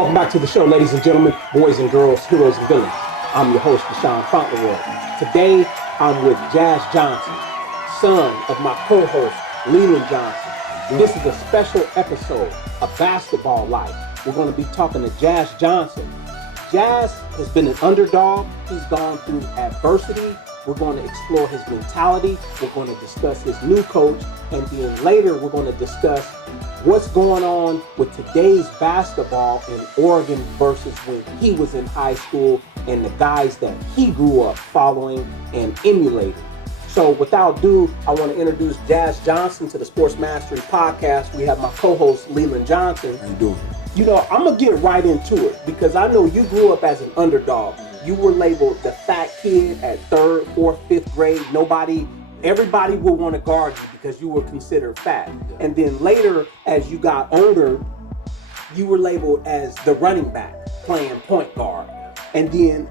Welcome back to the show, ladies and gentlemen, boys and girls, heroes and villains. I'm your host, Deshaun Fauntleroy. Today, I'm with Jazz Johnson, son of my co-host, Leland Johnson. This is a special episode of Basketball Life. We're going to be talking to Jazz Johnson. Jazz has been an underdog. He's gone through adversity. We're going to explore his mentality. We're going to discuss his new coach. And then later, we're going to discuss what's going on with today's basketball in Oregon versus when he was in high school and the guys that he grew up following and emulating. So without ado, I want to introduce Jazz Johnson to the Sports Mastery Podcast. We have my co-host, Leland Johnson. How you doing? You know, I'm going to get right into it because I know you grew up as an underdog. You were labeled the fat kid at 3rd, 4th, 5th grade. Everybody would want to guard you because you were considered fat. And then later, as you got older, you were labeled as the running back playing point guard. And then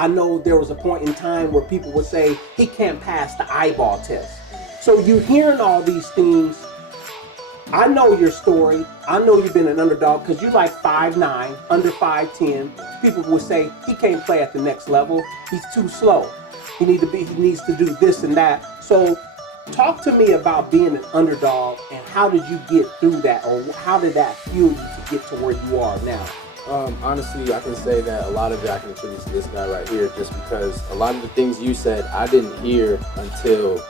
I know there was a point in time where people would say he can't pass the eyeball test. So you're hearing all these things. I know your story. I know you've been an underdog because you're like 5'9", under 5'10". People would say he can't play at the next level. He's too slow. He needs to do this and that. So talk to me about being an underdog and how did you get through that, or how did that fuel you to get to where you are now? Honestly, I can say that a lot of it I can attribute to this guy right here, just because a lot of the things you said I didn't hear until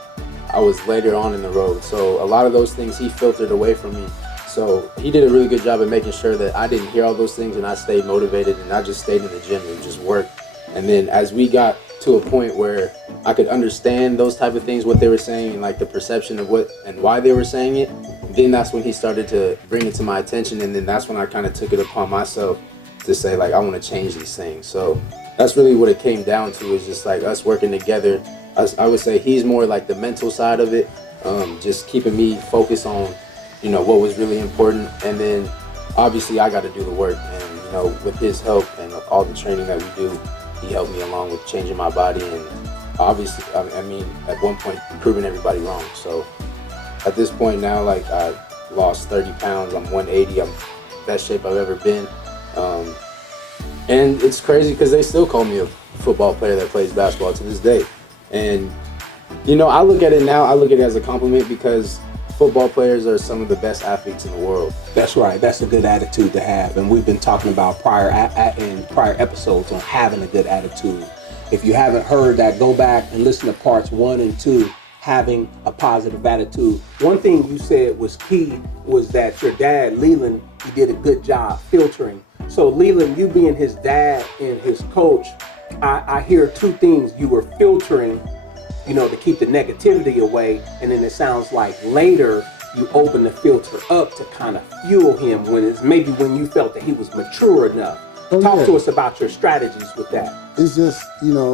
I was later on in the road. So a lot of those things he filtered away from me. So he did a really good job of making sure that I didn't hear all those things and I stayed motivated and I just stayed in the gym and just worked. And then as we got to a point where I could understand those type of things, what they were saying, and like the perception of what and why they were saying it, then that's when he started to bring it to my attention. And then that's when I kind of took it upon myself to say, like, I want to change these things. So that's really what it came down to, is just like us working together. I would say he's more like the mental side of it, just keeping me focused on, what was really important. And then obviously I got to do the work. And, with his help and all the training that we do, he helped me along with changing my body. And obviously, at one point, proving everybody wrong. So at this point now, like, I lost 30 pounds. I'm 180. I'm best shape I've ever been. And it's crazy because they still call me a football player that plays basketball to this day. And, I look at it now, I look at it as a compliment because football players are some of the best athletes in the world. That's right. That's a good attitude to have. And we've been talking about in prior episodes on having a good attitude. If you haven't heard that, go back and listen to parts 1 and 2, having a positive attitude. One thing you said was key was that your dad, Leland, he did a good job filtering. So Leland, you being his dad and his coach, I hear 2 things. You were filtering, to keep the negativity away. And then it sounds like later you opened the filter up to kind of fuel him when you felt that he was mature enough. Talk to us about your strategies with that. It's just, young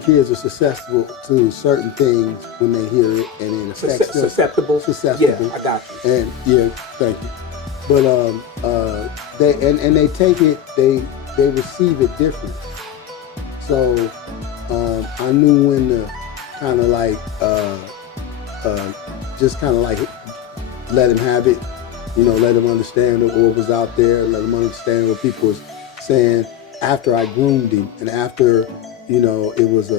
kids are susceptible to certain things when they hear it, and it affects them. Susceptible? Yeah, I got you. And yeah, thank you. But they take it, they receive it different. So I knew when to kind of like just kind of like let him have it, let him understand what was out there, let him understand what people was saying after I groomed him, and after it was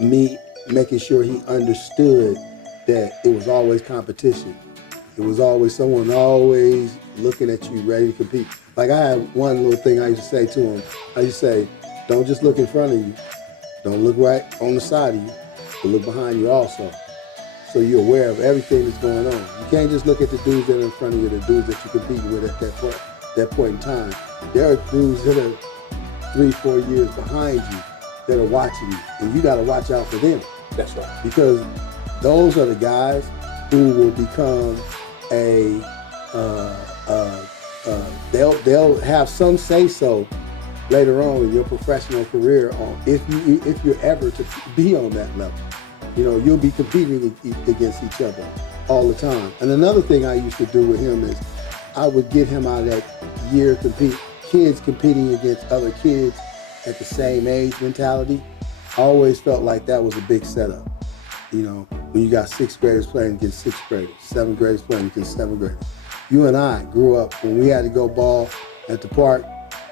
me making sure he understood that it was always competition. It was always someone always looking at you, ready to compete. Like I had one little thing I used to say to him. I used to say, don't just look in front of you. Don't look right on the side of you, but look behind you also. So you're aware of everything that's going on. You can't just look at the dudes that are in front of you, the dudes that you're competing with at that point in time. There are dudes that are 3-4 years behind you that are watching you, and you got to watch out for them. That's right. Because those are the guys who will become they'll have some say so later on in your professional career on if you're ever to be on that level. You'll be competing against each other all the time. And another thing I used to do with him is I would get him out of that year kids competing against other kids at the same age mentality. I always felt like that was a big setup. When you got 6th graders playing against 6th graders, 7th graders playing against 7th graders. you and I grew up when we had to go ball at the park.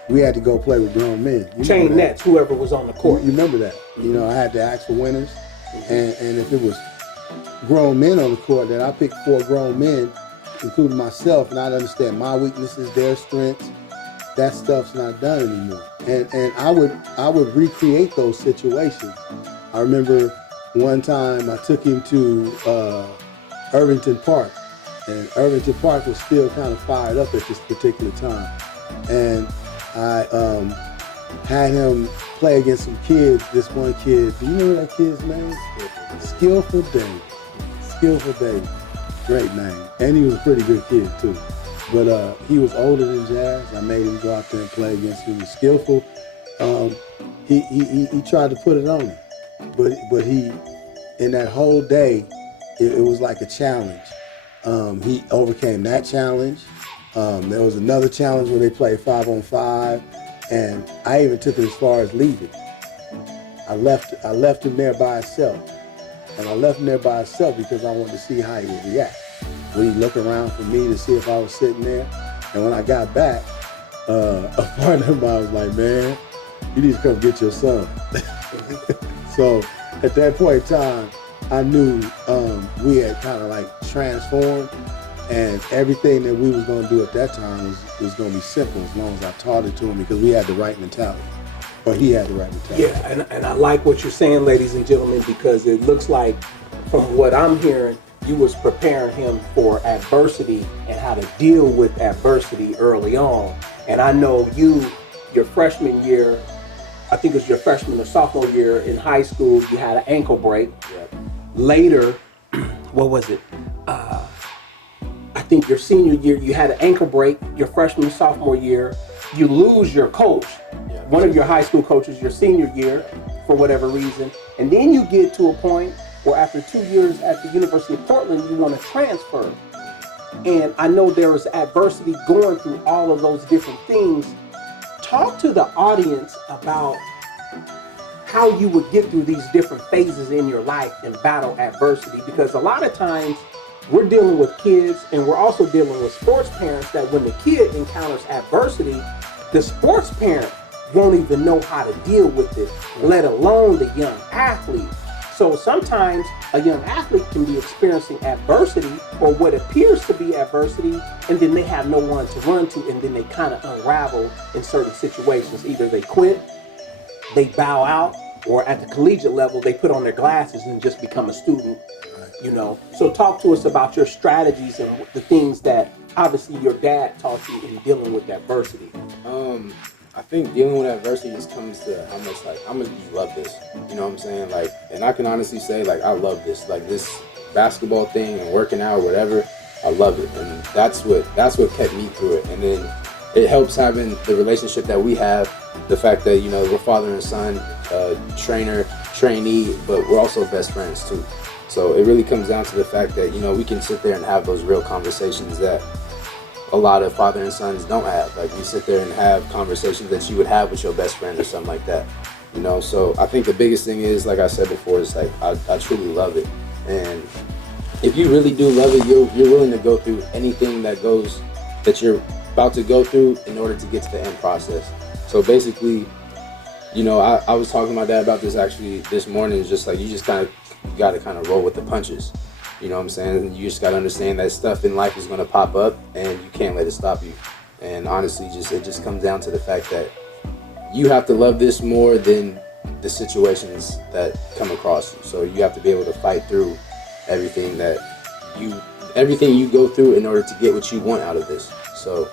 We had to go play with grown men. You Chain nets, whoever was on the court. You remember that? You know, I had to ask for winners, and if it was grown men on the court, then I picked 4 grown men, including myself, and I'd understand my weaknesses, their strengths. That stuff's not done anymore. And I would recreate those situations. I remember one time I took him to Irvington Park, and Irvington Park was still kind of fired up at this particular time. And I had him play against some kids. This one kid, do you know that kid's name? Skillful Davis. Skillful Davis. Great name. And he was a pretty good kid too. But he was older than Jazz. I made him go out there and play against him. He was skillful. He tried to put it on him. But he, in that whole day, it was like a challenge. He overcame that challenge. There was another challenge where they played 5-on-5, and I even took it as far as leaving. I left him there by himself, and I left him there by himself because I wanted to see how he would react. Would he look around for me to see if I was sitting there? And when I got back, a partner of mine was like, "Man, you need to come get your son." So at that point in time, I knew we had kind of like transformed, and everything that we was going to do at that time was going to be simple as long as I taught it to him, because we had the right mentality, or he had the right mentality. Yeah, and I like what you're saying, ladies and gentlemen, because it looks like, from what I'm hearing, you was preparing him for adversity and how to deal with adversity early on. And I know your freshman year, I think it was your freshman or sophomore year in high school, you had an ankle break. Yep. Later, what was it? I think your senior year, you had an ankle break. Your freshman, sophomore year, you lose your coach, one of your high school coaches, your senior year, for whatever reason. And then you get to a point where after 2 years at the University of Portland, you want to transfer. And I know there was adversity going through all of those different things. Talk to the audience about how you would get through these different phases in your life and battle adversity, because a lot of times we're dealing with kids, and we're also dealing with sports parents, that when the kid encounters adversity, the sports parent won't even know how to deal with it, let alone the young athlete. So sometimes a young athlete can be experiencing adversity, or what appears to be adversity, and then they have no one to run to, and then they kind of unravel in certain situations. Either they quit, they bow out, or at the collegiate level, they put on their glasses and just become a student, you know. So talk to us about your strategies and the things that obviously your dad taught you in dealing with adversity. I think dealing with adversity just comes to how much do you love this? You know what I'm saying? Like, and I can honestly say, like, I love this. Like, this basketball thing and working out, whatever, I love it. And that's what kept me through it. And then it helps having the relationship that we have, the fact that, you know, we're father and son, trainer, trainee, but we're also best friends too. So it really comes down to the fact that, you know, we can sit there and have those real conversations that a lot of father and sons don't have. Like, we sit there and have conversations that you would have with your best friend or something like that, you know. So I think the biggest thing is, like I said before, is like I truly love it. And if you really do love it, you're willing to go through anything that you're about to go through in order to get to the end process. So basically, you know, I was talking to my dad about this actually this morning. It's just like, you got to kind of roll with the punches. You know what I'm saying? You just got to understand that stuff in life is going to pop up, and you can't let it stop you. And honestly, it just comes down to the fact that you have to love this more than the situations that come across you. So you have to be able to fight through everything you go through in order to get what you want out of this. So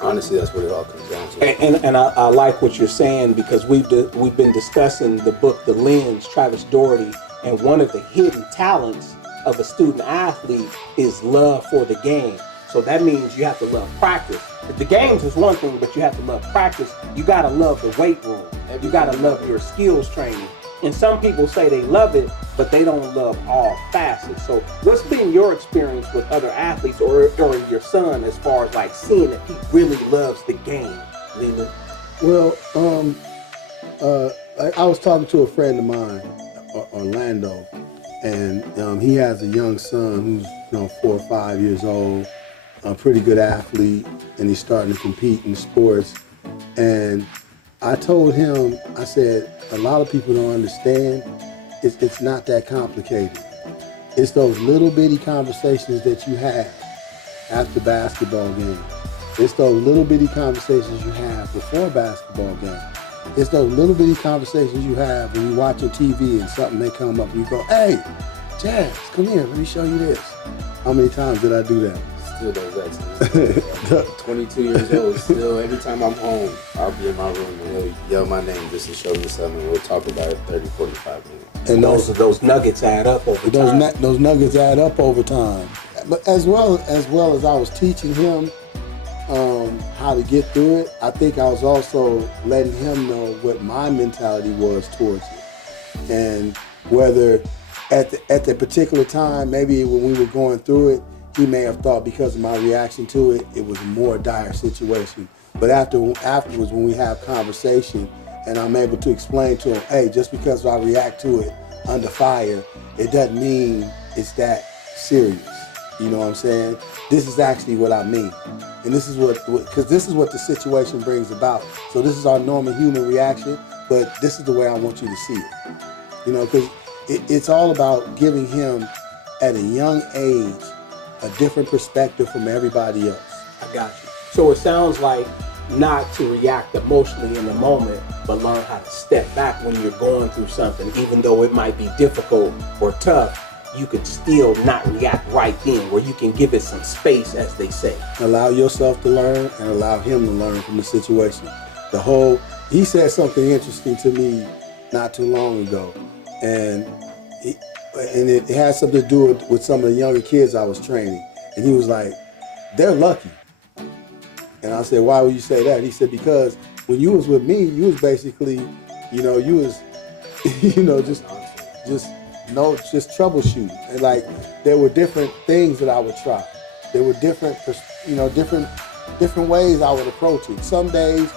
honestly, that's what it all comes down to. And I like what you're saying, because we've been discussing the book The Lens, Travis Doherty, and one of the hidden talents of a student athlete is love for the game. So that means you have to love practice. The games is one thing, but you have to love practice. You gotta love the weight room. You gotta love your skills training. And some people say they love it, but they don't love all facets. So what's been your experience with other athletes, or your son, as far as like seeing that he really loves the game, Leland? Well, I was talking to a friend of mine, Orlando, and he has a young son who's 4 or 5 years old, a pretty good athlete, and he's starting to compete in sports. And I told him, I said, a lot of people don't understand. It's not that complicated. It's those little bitty conversations that you have after basketball games. It's those little bitty conversations you have before basketball games. It's those little bitty conversations you have when you're watching TV and something may come up and you go, hey, Jazz, come here, let me show you this. How many times did I do that? Still does that. 22 years old, still every time I'm home, I'll be in my room and he'll yell my name just to show me something. We'll talk about it 30, 45 minutes. And those nuggets add up over time. Those nuggets add up over time. But as well as I was teaching him how to get through it, I think I was also letting him know what my mentality was towards it. And whether at the particular time, maybe when we were going through it, he may have thought because of my reaction to it, it was a more dire situation. But afterwards, when we have conversation and I'm able to explain to him, hey, just because I react to it under fire, it doesn't mean it's that serious. You know what I'm saying? This is actually what I mean. And this is because this is what the situation brings about. So this is our normal human reaction, but this is the way I want you to see it. You know, because it's all about giving him, at a young age, a different perspective from everybody else. I got you. So it sounds like not to react emotionally in the moment, but learn how to step back when you're going through something. Even though it might be difficult or tough, you can still not react right then, where you can give it some space, as they say. Allow yourself to learn and allow him to learn from the situation. He said something interesting to me not too long ago, and it had something to do with some of the younger kids I was training. And he was like, they're lucky. And I said, why would you say that? He said, because when you was with me, you was basically, you was, just troubleshooting. And like, there were different things that I would try. There were different ways I would approach it. Some days,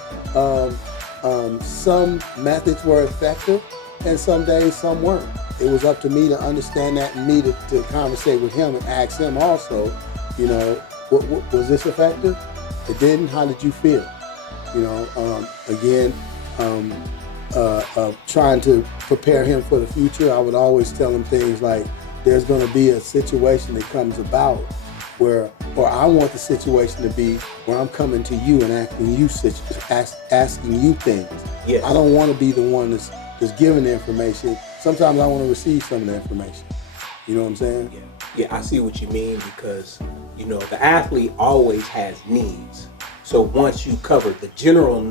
some methods were effective, and some days some weren't. It was up to me to understand that and me to conversate with him and ask him also, was this effective? It didn't. How did you feel? Trying to prepare him for the future, I would always tell him things like, there's going to be a situation that comes about or I want the situation to be where I'm coming to you and asking you things. Yes. I don't want to be the one that's giving the information. Sometimes I want to receive some of the information. You know what I'm saying? Yeah, I see what you mean, because, the athlete always has needs. So once you cover the general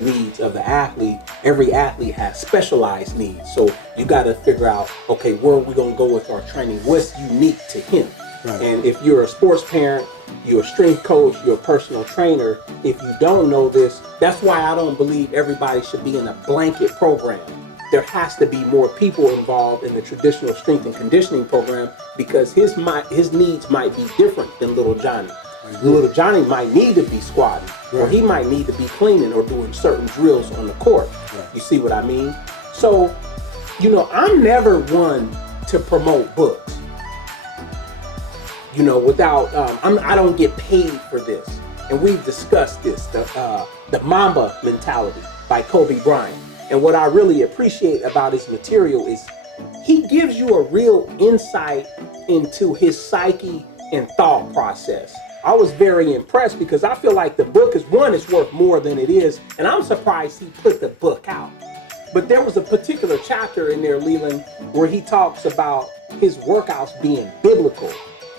needs of the athlete, every athlete has specialized needs. So you got to figure out, okay, where are we going to go with our training? What's unique to him? Right. And if you're a sports parent, you're a strength coach, you're a personal trainer, if you don't know this, that's why I don't believe everybody should be in a blanket program. There has to be more people involved in the traditional strength and conditioning program, because his needs might be different than little Johnny. Little Johnny might need to be squatting, right, or he might need to be cleaning or doing certain drills on the court. Right. You see what I mean? So, I'm never one to promote books. Without, I don't get paid for this. And we've discussed this, the Mamba mentality by Kobe Bryant. And what I really appreciate about his material is he gives you a real insight into his psyche and thought process. I was very impressed, because I feel like the book is worth more than it is. And I'm surprised he put the book out. But there was a particular chapter in there, Leland, where he talks about his workouts being biblical.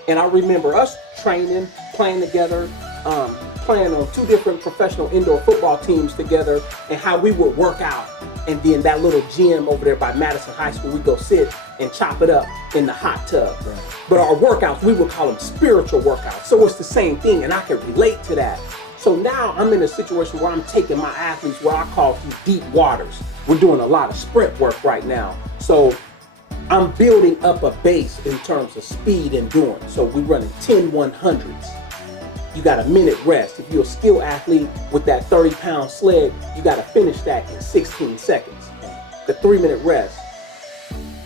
And I remember us training, playing together, playing on 2 different professional indoor football teams together, and how we would work out. And then that little gym over there by Madison High School, we go sit and chop it up in the hot tub. Right. But our workouts, we would call them spiritual workouts. So it's the same thing, and I can relate to that. So now I'm in a situation where I'm taking my athletes what I call through deep waters. We're doing a lot of sprint work right now. So I'm building up a base in terms of speed and endurance. So we're running 10 100s. You got a minute rest. If you're a skill athlete with that 30-pound sled, you got to finish that in 16 seconds. The 3-minute rest.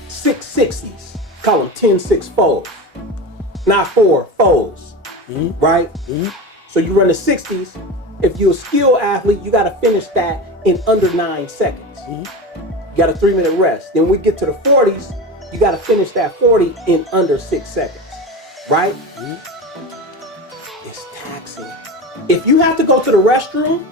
6 60s. Call them 10-6 folds. Not 4 folds. right? So you run the 60s. If you're a skill athlete, you got to finish that in under 9 seconds. You got a 3-minute rest. Then we get to the 40s, you got to finish that 40 in under 6 seconds, right? It's taxing. If you have to go to the restroom,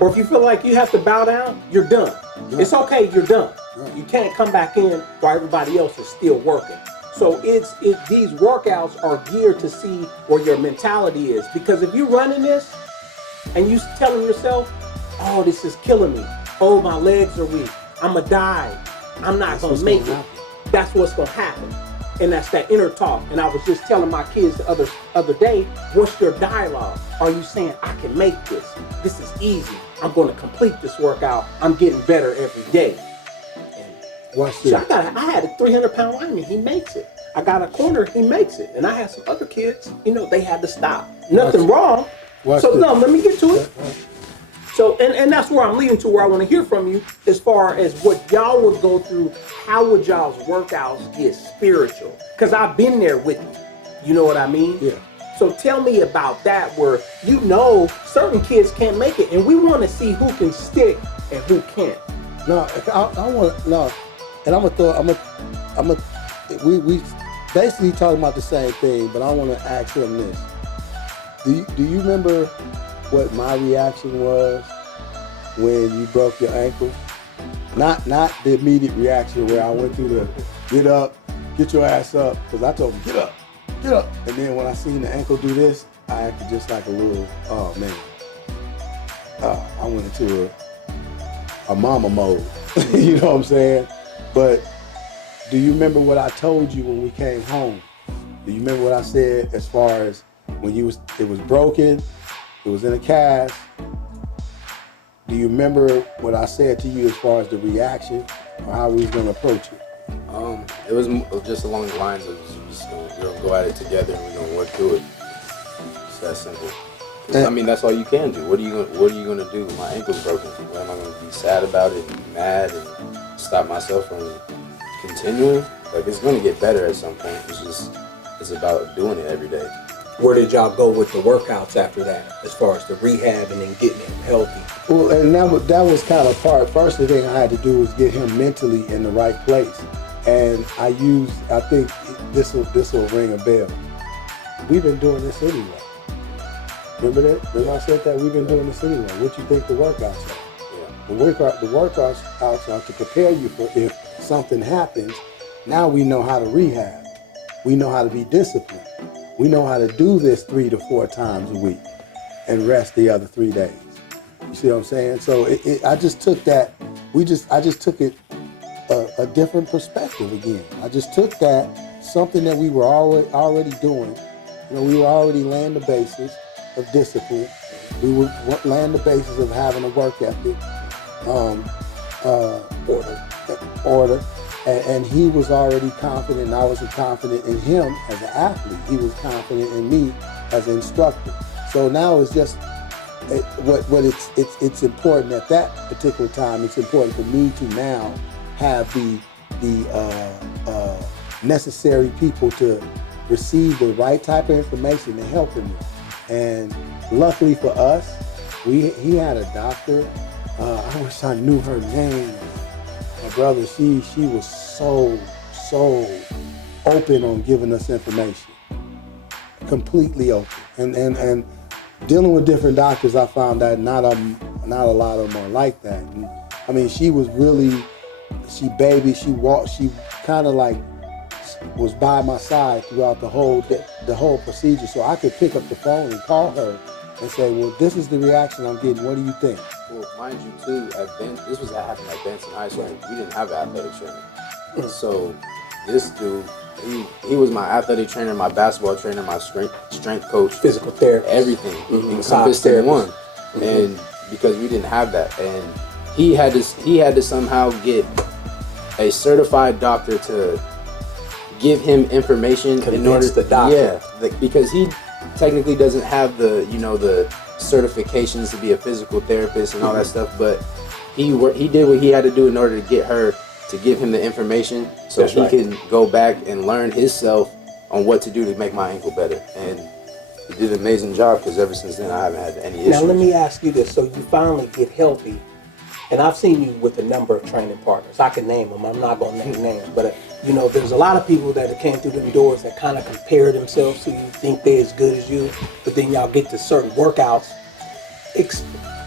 or if you feel like you have to bow down, you're done. It's okay, you're done. You can't come back in while everybody else is still working. So these workouts are geared to see where your mentality is. Because if you're running this and you telling yourself, oh, this is killing me. Oh, my legs are weak. I'm going to die. I'm not going to make it. That's what's going to happen. And that's that inner talk. And I was just telling my kids the other day, what's your dialogue? Are you saying, I can make this? This is easy. I'm going to complete this workout. I'm getting better every day. Watch this. So I had a 300-pound lineman. He makes it. I got a corner. He makes it. And I had some other kids, they had to stop. Nothing wrong. So no, let me get to it. So, and that's where I'm leading to, where I want to hear from you as far as what y'all would go through. How would y'all's workouts get spiritual? Because I've been there with you. You know what I mean? Yeah. So tell me about that, where certain kids can't make it, and we want to see who can stick and who can't. No, I want no, and we basically talking about the same thing, but I want to ask him this. Do you remember what my reaction was when you broke your ankle? Not the immediate reaction where I went through the get up, get your ass up, because I told him get up, and then when I seen the ankle do this, I acted just like a little, oh man, I went into a mama mode. You know what I'm saying? But do you remember what I told you when we came home? Do you remember what I said as far as when it was broken, it was in a cast? Do you remember what I said to you as far as the reaction or how we was gonna approach it? It was just along the lines of we're gonna go at it together and we're gonna work through it. It's that simple. I mean, that's all you can do. What are you gonna do? My ankle's broken. Am I gonna be sad about it, and be mad, and stop myself from continuing? Like, it's gonna get better at some point. It's about doing it every day. Where did y'all go with the workouts after that, as far as the rehabbing and getting him healthy? Well, and that was kind of part. First thing I had to do was get him mentally in the right place, and I think this will ring a bell. We've been doing this anyway. Remember that? Remember I said that we've been doing this anyway. What you think the workouts are? Yeah. The workouts are to prepare you for if something happens. Now we know how to rehab. We know how to be disciplined. We know how to do this 3 to 4 times a week and rest the other 3 days. You see what I'm saying? So I just took that. I just took it a different perspective again. I just took that, something that we were already doing. We were already laying the basis of discipline. We were laying the basis of having a work ethic, order. And he was already confident, and I was confident in him as an athlete. He was confident in me as an instructor. So now it's just it's important at that particular time. It's important for me to now have the necessary people to receive the right type of information to help him. And luckily for us, he had a doctor. I wish I knew her name. My brother, she was so open on giving us information, completely open. And dealing with different doctors, I found that not a lot of them are like that. And, I mean, she was really, she kind of like was by my side throughout the whole procedure, so I could pick up the phone and call her and say, well, this is the reaction I'm getting. What do you think? Well, mind you, too, this was happening at Benson High School. We didn't have an athletic trainer. So this dude, he was my athletic trainer, my basketball trainer, my strength coach, physical therapist, everything encompassed in one. Mm-hmm. And because we didn't have that, and he had to somehow get a certified doctor to give him information in order to the doctor. Yeah, because he technically doesn't have the certifications to be a physical therapist and all that stuff, but he did what he had to do in order to get her to give him the information so he can go back and learn himself on what to do to make my ankle better. And he did an amazing job because ever since then I haven't had any issues. Now let me ask you this: so you finally get healthy, and I've seen you with a number of training partners. I can name them. I'm not gonna name names, but you know, there's a lot of people that came through them doors that kind of compare themselves to you, think they're as good as you, but then y'all get to certain workouts.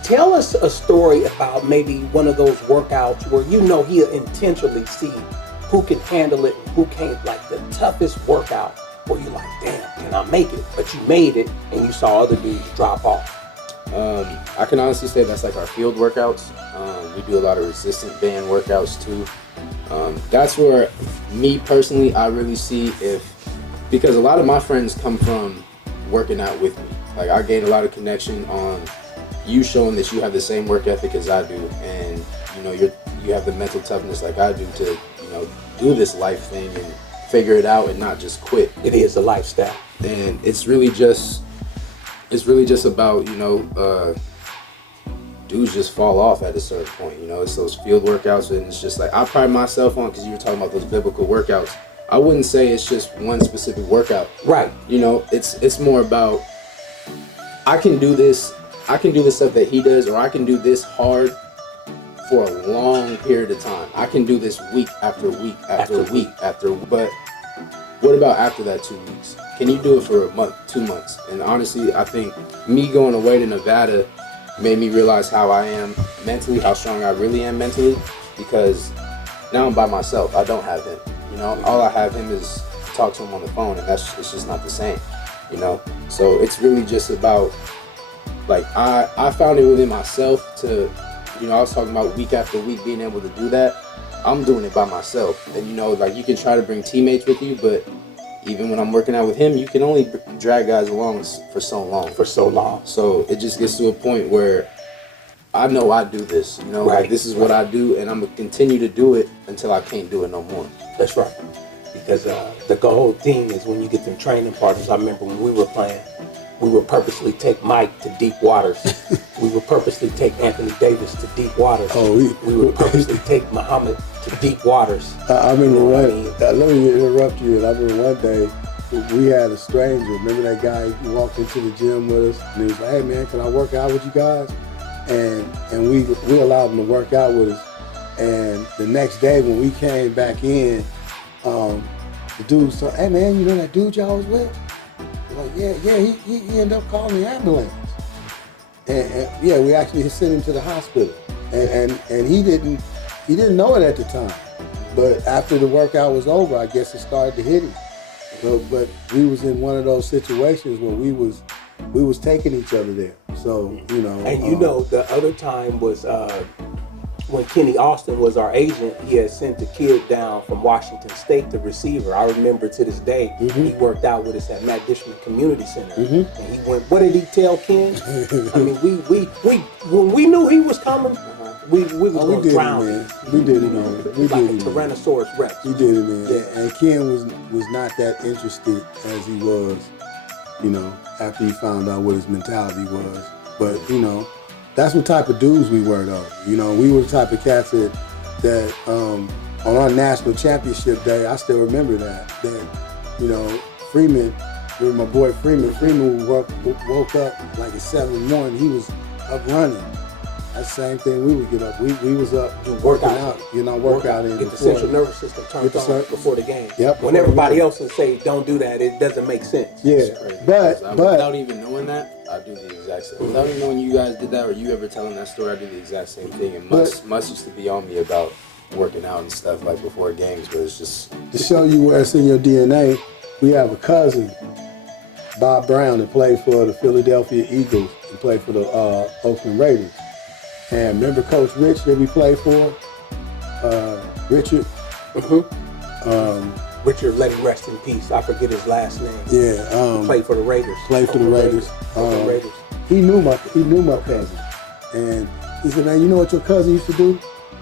Tell us a story about maybe one of those workouts where you know he'll intentionally see who can handle it and who can't, like the toughest workout where you're like, damn, can I make it? But you made it and you saw other dudes drop off. I can honestly say that's like our field workouts. We do a lot of resistant band workouts too. That's where me personally, I really see because a lot of my friends come from working out with me. Like I gained a lot of connection on you showing that you have the same work ethic as I do, and you know you have the mental toughness like I do to do this life thing and figure it out and not just quit. It is a lifestyle, and it's really just about dudes just fall off at a certain point. It's those field workouts, and it's just like I pride myself on, because you were talking about those biblical workouts. I wouldn't say it's just one specific workout, right? It's more about I can do this stuff that he does, or I can do this hard for a long period of time. I can do this week after week after week after. But what about after that 2 weeks? Can you do it for a month, 2 months? And honestly, I think me going away to Nevada made me realize how I am mentally, how strong I really am mentally, because now I'm by myself. I don't have him. All I have him is talk to him on the phone, and it's just not the same. So it's really just about, like, I found it within myself to, I was talking about week after week being able to do that. I'm doing it by myself. And, like, you can try to bring teammates with you, but even when I'm working out with him, you can only drag guys along for so long. So it just gets to a point where I know I do this, right. Like this is what I do, and I'm going to continue to do it until I can't do it no more. That's right. Because the whole thing is when you get them training partners. I remember when we were playing, we would purposely take Mike to deep waters. We would purposely take Anthony Davis to deep waters. We would purposely take Muhammad to deep waters. I remember let me interrupt you. I remember one day we had a stranger. Remember that guy who walked into the gym with us, and he was like, "Hey man, can I work out with you guys?" And we allowed him to work out with us. And the next day when we came back in, the dude said, "Hey man, you know that dude y'all was with?" Like, yeah, he ended up calling the ambulance. And yeah, we actually sent him to the hospital. And he didn't know it at the time. But after the workout was over, I guess it started to hit him. But we was in one of those situations where we was taking each other there. So, And the other time was when Kenny Austin was our agent. He had sent the kid down from Washington State, the receiver. I remember to this day, he worked out with us at Matt Dishman Community Center. And he went, what did he tell Ken? I mean, we when we knew he was coming, we was going to drown him. We did it, man. We like did a it, man. Tyrannosaurus Rex. We did it, man. Yeah. And Ken was not that interested as he was, after he found out what his mentality was. But, that's what type of dudes we were, though. We were the type of cats that on our national championship day, I still remember that Freeman, my boy Freeman woke up like at 7 in the morning. He was up running. That same thing, we would get up. We was up working out, workout in. Get the central nervous system turned on before the game. Yep. When everybody else would say, don't do that, it doesn't make sense. Yeah, but without even knowing that, I do the exact same. Without even knowing you guys did that, or you ever telling that story, I do the exact same thing. And Muss used to be on me about working out and stuff like before games, but it's just to show you where it's in your DNA. We have a cousin, Bob Brown, that played for the Philadelphia Eagles and played for the Oakland Raiders. And remember Coach Rich that we played for? Richard? Richard, let him rest in peace. I forget his last name. Yeah. He played for the Raiders. He knew my cousin. And he said, "Man, you know what your cousin used to do?"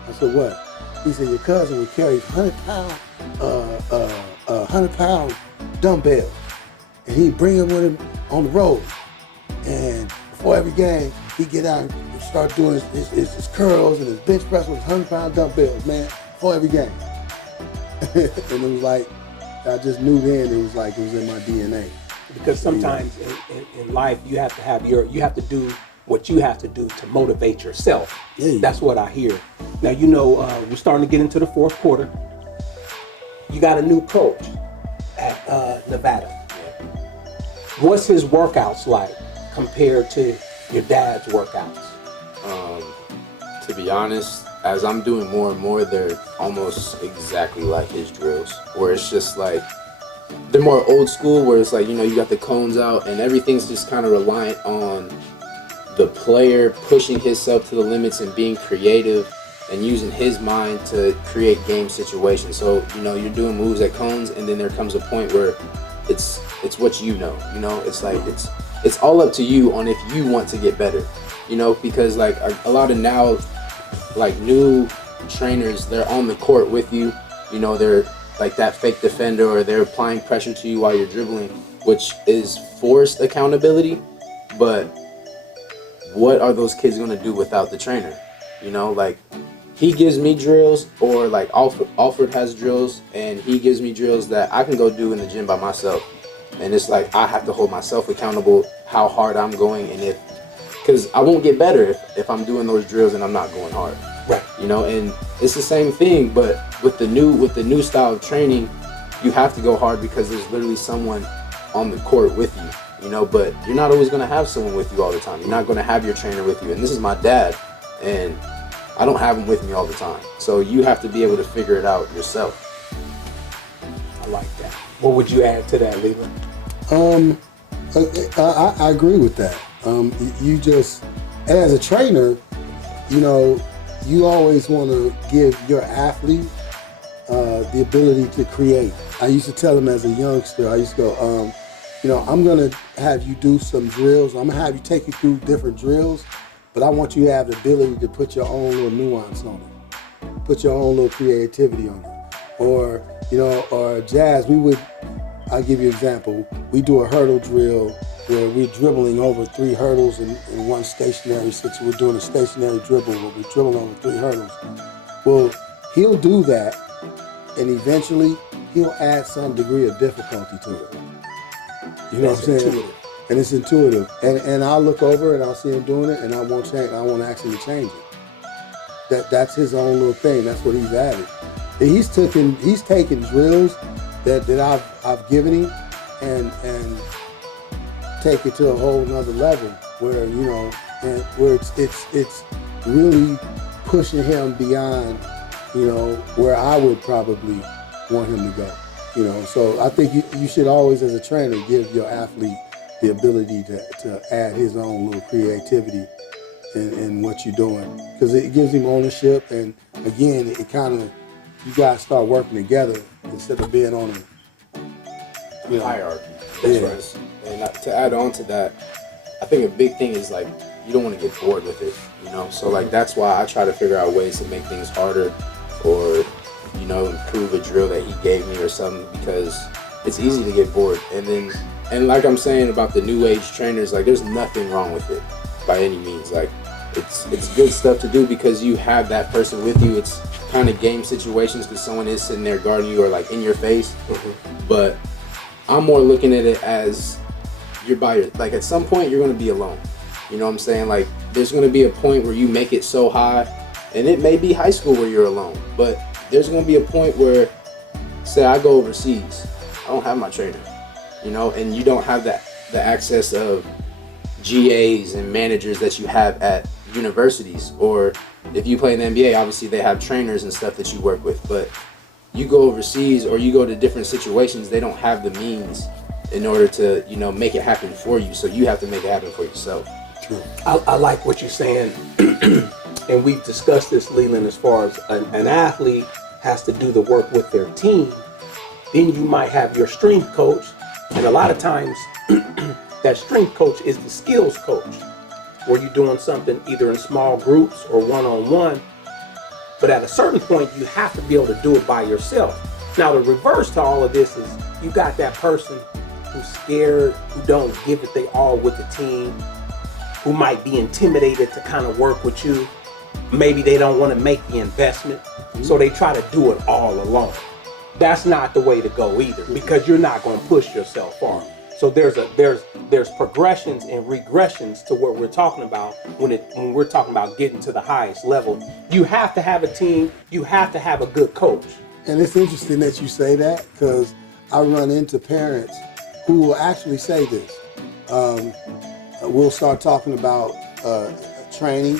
I said, "What?" He said, "Your cousin would carry 100-pound dumbbells. And he'd bring them with him on the road. And before every game, he'd get out and start doing his curls and his bench press with 100-pound dumbbells, man, before every game." And it was like, I just knew then it was in my DNA. because sometimes in life you have to have you have to do what you have to do to motivate yourself. Yeah. That's what I hear. Now, we're starting to get into the fourth quarter. You got a new coach at Nevada. What's his workouts like compared to your dad's workouts? To be honest, as I'm doing more and more, they're almost exactly like his drills, where it's just like, they're more old school, where it's like, you got the cones out and everything's just kind of reliant on the player pushing himself to the limits and being creative and using his mind to create game situations. So, you're doing moves at cones, and then there comes a point where it's what it's like, it's all up to you on if you want to get better, because like a lot of now, like new trainers, they're on the court with you, they're like that fake defender, or they're applying pressure to you while you're dribbling, which is forced accountability. But what are those kids going to do without the trainer? Like, he gives me drills, or like Alfred has drills, and he gives me drills that I can go do in the gym by myself. And it's like, I have to hold myself accountable how hard I'm going, and because I won't get better if I'm doing those drills and I'm not going hard. Right. And it's the same thing, but with the new style of training, you have to go hard because there's literally someone on the court with you, but you're not always going to have someone with you all the time. You're not going to have your trainer with you. And this is my dad, and I don't have him with me all the time. So you have to be able to figure it out yourself. I like that. What would you add to that, Leland? I agree with that. You just, as a trainer, you always want to give your athlete the ability to create. I used to tell them as a youngster, I used to go, I'm going to have you do some drills. I'm going to have you take you through different drills, but I want you to have the ability to put your own little nuance on it, put your own little creativity on it. Or, or jazz, I'll give you an example. We do a hurdle drill where we're dribbling over 3 hurdles in one stationary situation. We're doing a stationary dribble where we're dribbling over 3 hurdles. Well, he'll do that, and eventually he'll add some degree of difficulty to it. You know what I'm saying? Intuitive. And it's intuitive. And I'll look over and I'll see him doing it, and I won't change. I won't ask him to change it. That's his own little thing. That's what he's added. And he's taken drills that I've given him and take it to a whole nother level where and where it's really pushing him beyond where I would probably want him to go. So I think you should always, as a trainer, give your athlete the ability to add his own little creativity in what you're doing, because it gives him ownership, and again, it kind of, you guys start working together instead of being on a hierarchy. That's right. And to add on to that, I think a big thing is like, you don't want to get bored with it, So like, that's why I try to figure out ways to make things harder, or improve a drill that he gave me or something, because it's easy to get bored. And like I'm saying about the new age trainers, like, there's nothing wrong with it by any means. Like, it's good stuff to do because you have that person with you. It's kind of game situations because someone is sitting there guarding you or like in your face. Mm-hmm. But I'm more looking at it as you're like, at some point you're going to be alone. You know what I'm saying? Like, there's going to be a point where you make it so high, and it may be high school where you're alone, but there's going to be a point where, say I go overseas, I don't have my trainer, and you don't have the access of GAs and managers that you have at universities, or if you play in the NBA, obviously they have trainers and stuff that you work with, but you go overseas or you go to different situations, they don't have the means in order to, make it happen for you, so you have to make it happen for yourself. True. I like what you're saying, and we've discussed this, Leland, as far as an athlete has to do the work with their team. Then you might have your strength coach, and a lot of times that strength coach is the skills coach, where you're doing something either in small groups or one-on-one, but at a certain point you have to be able to do it by yourself. Now, the reverse to all of this is you got that person who's scared, who don't give it they all with the team, who might be intimidated to kind of work with you. Maybe they don't want to make the investment, so they try to do it all alone. That's not the way to go either, because you're not going to push yourself far. So there's progressions and regressions to what we're talking about when we're talking about getting to the highest level. You have to have a team. You have to have a good coach. And it's interesting that you say that, because I run into parents who will actually say this. We'll start talking about training,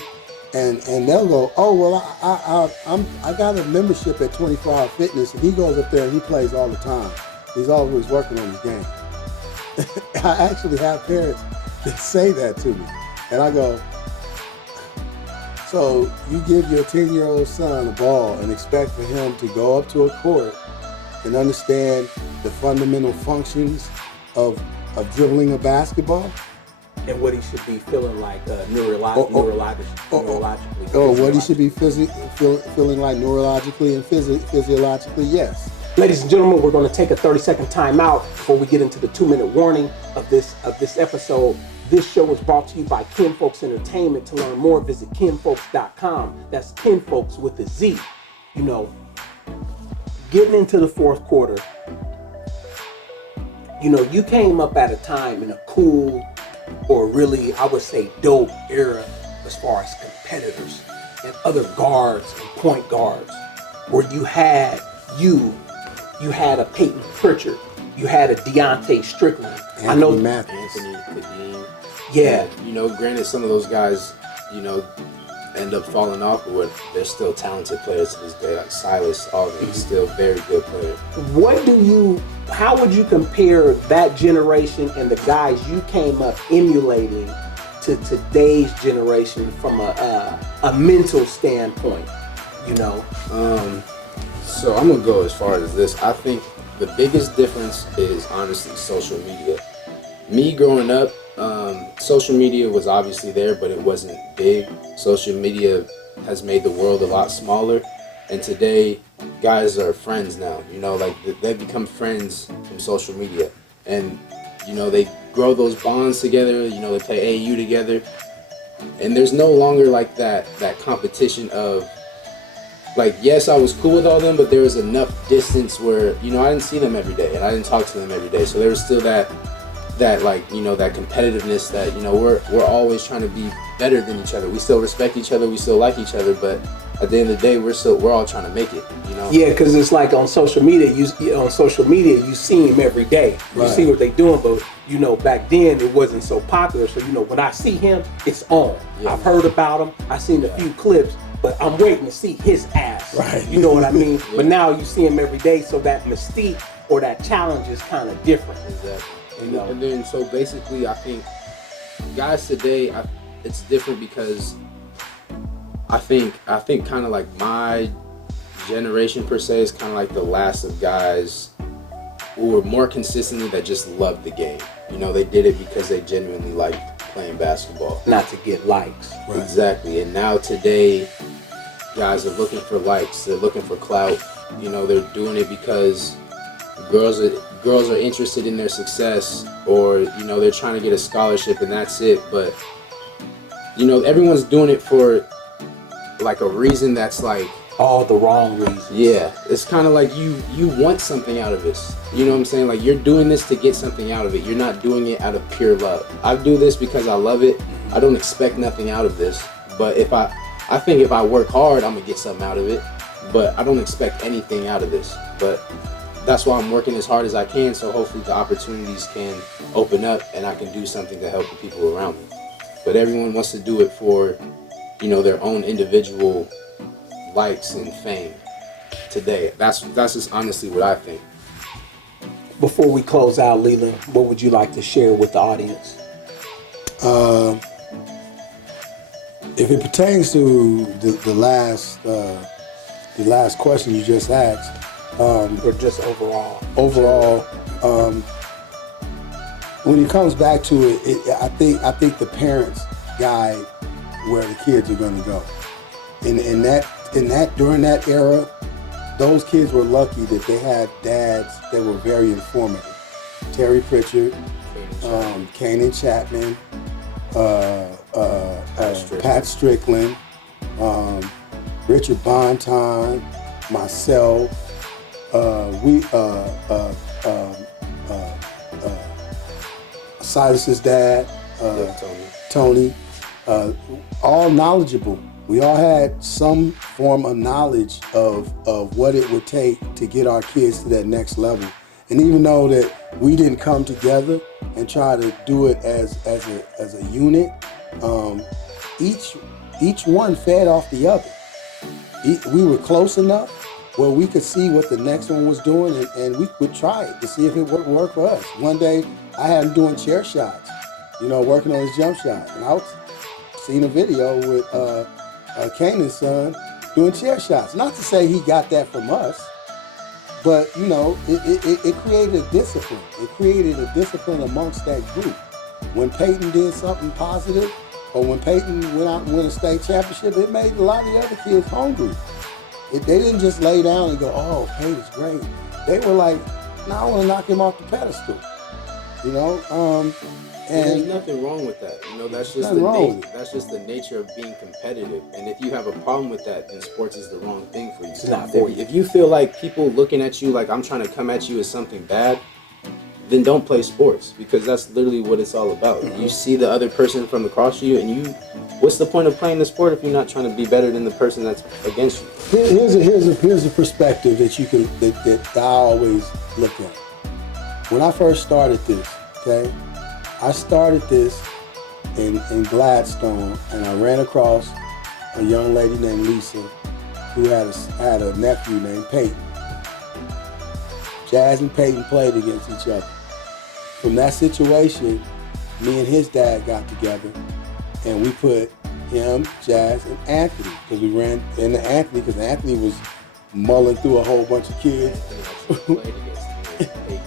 and they'll go, "Oh well, I got a membership at 24 Hour Fitness, and he goes up there and he plays all the time. He's always working on his game." I actually have parents that say that to me, and I go, "So you give your 10-year-old son a ball and expect for him to go up to a court and understand the fundamental functions of dribbling a basketball? And what he should be feeling like neurologically. What he should be feeling like neurologically and physiologically, yes." Ladies and gentlemen, we're going to take a 30-second time out before we get into the 2-minute warning of this episode. This show is brought to you by Kinfolks Entertainment. To learn more, visit kinfolks.com. That's Kinfolks with a Z. You know, getting into the fourth quarter, you know, you came up at a time in a cool, or really, I would say, dope era as far as competitors and other guards and point guards, where you had a Peyton Pritchard, you had a Deontay Strickland. Anthony Matthews. Anthony Kadeem. Yeah. You know, granted, some of those guys, you know, end up falling off, but they're still talented players to this day. Like Silas Alden, he's still a very good player. How would you compare that generation and the guys you came up emulating to today's generation from a mental standpoint, you know? So I'm gonna go as far as this. I think the biggest difference is honestly social media. Me growing up, social media was obviously there, but it wasn't big. Social media has made the world a lot smaller, and today guys are friends now. You know, like they become friends from social media, and you know they grow those bonds together. You know, they play AAU together, and there's no longer like that competition of, like, yes, I was cool with all them, but there was enough distance where, you know, I didn't see them every day and I didn't talk to them every day. So there was still that like, you know, that competitiveness that, you know, we're always trying to be better than each other. We still respect each other, we still like each other, but at the end of the day, we're all trying to make it, you know? Yeah, because it's like on social media, you see them every day. You see what they're doing, but, you know, back then it wasn't so popular. So, you know, when I see him, it's on. Yeah. I've heard about him. I've seen a few clips, but I'm waiting to see his ass. Right. You know what I mean? Yeah. But now you see him every day, so that mystique or that challenge is kind of different. Exactly. You know? And then, so basically, I think guys today, it's different because I think kind of like my generation per se is kind of like the last of guys who were more consistently that just loved the game. You know, they did it because they genuinely liked playing basketball. Not to get likes. Right. Exactly. And now today, guys are looking for likes. They're looking for clout. You know, they're doing it because girls are interested in their success, or, you know, they're trying to get a scholarship and that's it. But, you know, everyone's doing it for like a reason that's like all the wrong reasons. Yeah, it's kind of like you want something out of this. You know what I'm saying? Like, you're doing this to get something out of it. You're not doing it out of pure love. I do this because I love it. I don't expect nothing out of this. But I think if I work hard, I'm gonna get something out of it. But I don't expect anything out of this. But that's why I'm working as hard as I can, so hopefully the opportunities can open up and I can do something to help the people around me. But everyone wants to do it for, you know, their own individual likes and fame today. That's just honestly what I think. Before we close out, Leland, what would you like to share with the audience? If it pertains to the last question you just asked, or just overall, when it comes back to it, I think the parents guide where the kids are going to go. In that during that era, those kids were lucky that they had dads that were very informative. Terry Pritchard, Kanan Chapman, Pat Strickland, Richard Bonton, myself. Silas's dad, Yeah, Tony, Tony. all knowledgeable. We all had some form of knowledge of what it would take to get our kids to that next level. And even though that we didn't come together and try to do it as a unit, each one fed off the other. We were close enough where we could see what the next one was doing, and we would try it to see if it would work for us. One day, I had him doing chair shots, working on his jump shot, and I was seeing a video with Kanan's son doing chair shots. Not to say he got that from us, but it created a discipline. It created a discipline amongst that group. When Peyton did something positive, or when Peyton went out and won a state championship, it made a lot of the other kids hungry. They didn't just lay down and go, "Oh, Peyton's great." They were like, "No, I want to knock him off the pedestal." And there's nothing wrong with that. That's just that's just the nature of being competitive. And if you have a problem with that, then sports is the wrong thing for you. It's not for you. If you feel like people looking at you like I'm trying to come at you as something bad, then don't play sports, because that's literally what it's all about. You see the other person from across you, and what's the point of playing the sport if you're not trying to be better than the person that's against you? Here's a perspective that I always look at. When I first started this, okay, I started this in Gladstone, and I ran across a young lady named Lisa who had a nephew named Peyton. Jazz and Peyton played against each other. From that situation, me and his dad got together, and we put him, Jazz, and Anthony, because we ran into Anthony, because Anthony was mulling through a whole bunch of kids. Played against Peyton.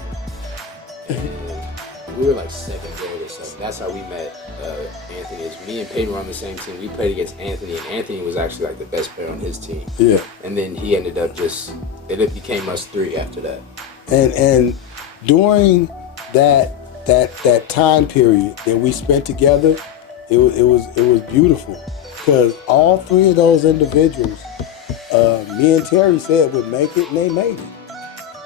And we were like second grade or something. That's how we met Anthony. Me and Peyton were on the same team. We played against Anthony, and Anthony was actually like the best player on his team. Yeah. And then he ended up it became us three after that. And during that time period that we spent together, it was beautiful, because all three of those individuals, me and Terry said would make it, and they made it.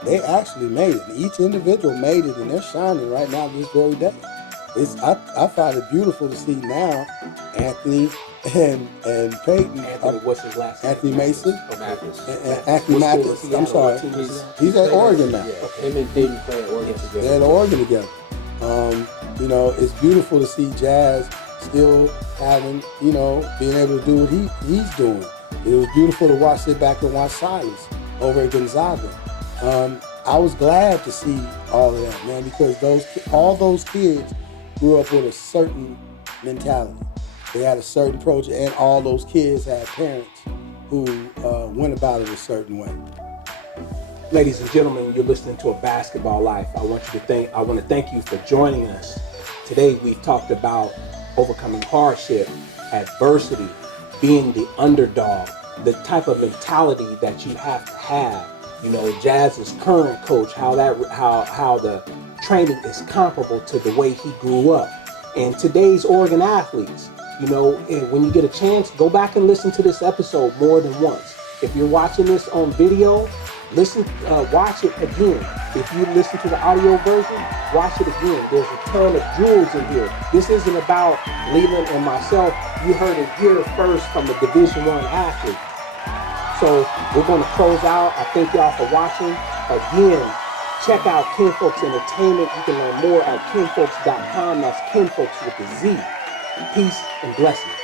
They actually made it. Each individual made it, and they're shining right now this very day. I find it beautiful to see now Anthony and Peyton. Anthony, what's his last name? Anthony Mason. Oh, Mathis. Anthony Mathis. I'm sorry. He's at Oregon now. Yeah, him and Peyton play at Oregon together. They're at Oregon together. It's beautiful to see Jazz still having, being able to do what he's doing. It was beautiful to sit back and watch Silas over at Gonzaga. I was glad to see all of that, man, because all those kids grew up with a certain mentality. They had a certain approach, and all those kids had parents who went about it a certain way. Ladies and gentlemen, you're listening to A Basketball Life. I want to thank you for joining us. Today we've talked about overcoming hardship, adversity, being the underdog, the type of mentality that you have to have. Jazz's current coach, how the training is comparable to the way he grew up. And today's Oregon athletes, when you get a chance, go back and listen to this episode more than once. If you're watching this on video, watch it again. If you listen to the audio version, watch it again. There's a ton of jewels in here. This isn't about Leland and myself. You heard it here first from a Division I athlete. So we're going to close out. I thank y'all for watching. Again, check out Kinfolks Entertainment. You can learn more at kinfolks.com. That's Kinfolks with a Z. Peace and blessings.